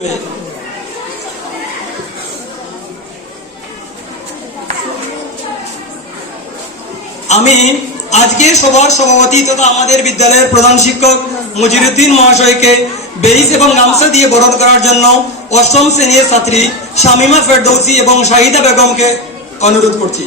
আমি আজকের সভার সভাপতি তথা আমাদের বিদ্যালয়ের প্রধান শিক্ষক মজিরুদ্দিন মহাশয়কে বেইজ এবং গামছা দিয়ে বরণ করার জন্য অষ্টম শ্রেণীর ছাত্রী শামিমা ফেরদৌসি এবং শাহিদা বেগমকে অনুরোধ করছি।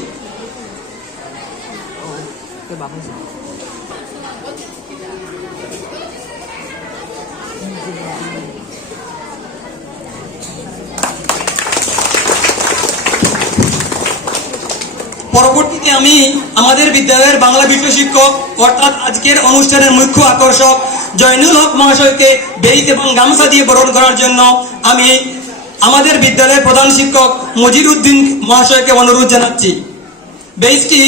পরবর্তীতে আমি আমাদের বিদ্যালয়ের বাংলা বিষয় শিক্ষক অর্থাৎ আজকের অনুষ্ঠানের মুখ্য আকর্ষক জয়নুল হক মহাশয়কে বেইজ এবং গামছা দিয়ে বরণ করার জন্য আমি আমাদের বিদ্যালয়ের প্রধান শিক্ষক মজিরুদ্দিন মহাশয়কে অনুরোধ জানাচ্ছি। বেইজটি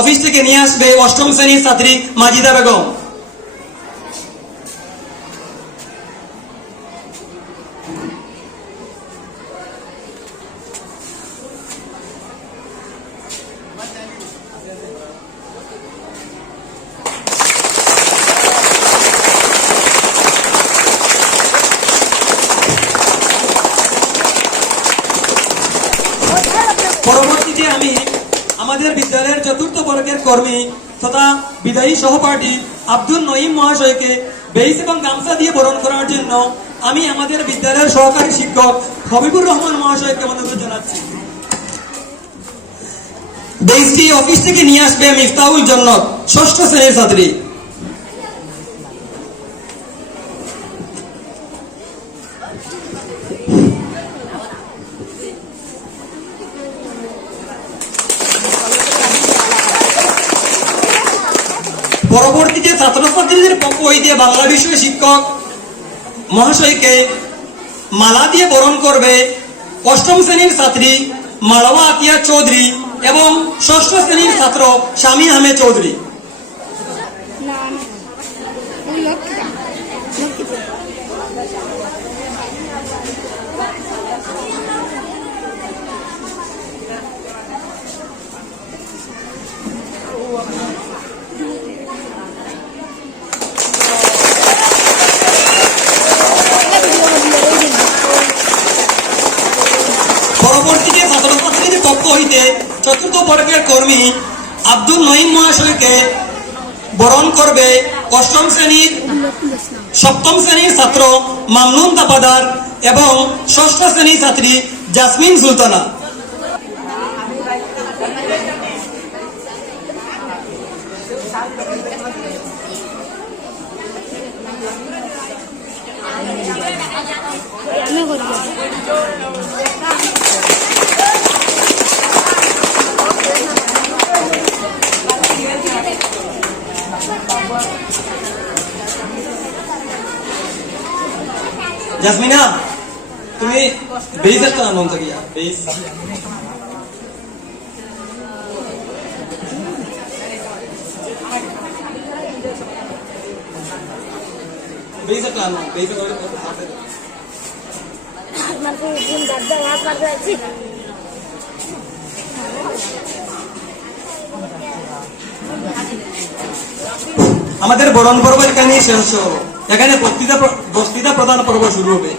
অফিস থেকে নিয়ে আসবে অষ্টম শ্রেণীর ছাত্রী মাজিদা বেগম। পরবর্তীতে আমি আমাদের বিদ্যালয়ের চতুর্থ বর্গের কর্মী তথা বিদায়ী সহপাঠী আব্দুল নঈম মহাশয়কে বেইজ এবং গামছা দিয়ে বরণ করার জন্য আমি আমাদের বিদ্যালয়ের সহকারী শিক্ষক হবিবুর রহমান মহাশয়কে অনুরোধ জানাচ্ছি। বেইজটি অফিস থেকে নিয়ে আসবে মিফতাহুল জন্নত, ষষ্ঠ শ্রেণীর ছাত্রী। পরবর্তীতে ছাত্রছাত্রীদের পক্ষ হইতে বাংলা বিষয় শিক্ষক মহাশয়কে মালা দিয়ে বরণ করবে অষ্টম শ্রেণীর ছাত্রী মালওয়া আতিয়া চৌধুরী এবং ষষ্ঠ শ্রেণীর ছাত্র শামীম আহমেদ চৌধুরী। পরবর্তীতে ছাত্রছাত্রীদের পক্ষ হইতে চতুর্থ বর্গের কর্মী আব্দুল নঈম মহাশয়কে বরণ করবে সপ্তম শ্রেণীর ছাত্র মামনুন তাপাদার এবং ষষ্ঠ শ্রেণীর ছাত্রী জাসমিন সুলতানা। জাসমিনা, তুমি বেইজ একটা নাম তো গিয়া বেইজ বেইজ একটা নাম বেইজ করে আমাদের বরণ পর্ব এখানেই শেষ হলো। এখানে বক্তৃতা প্রদান পর্ব শুরু হবে।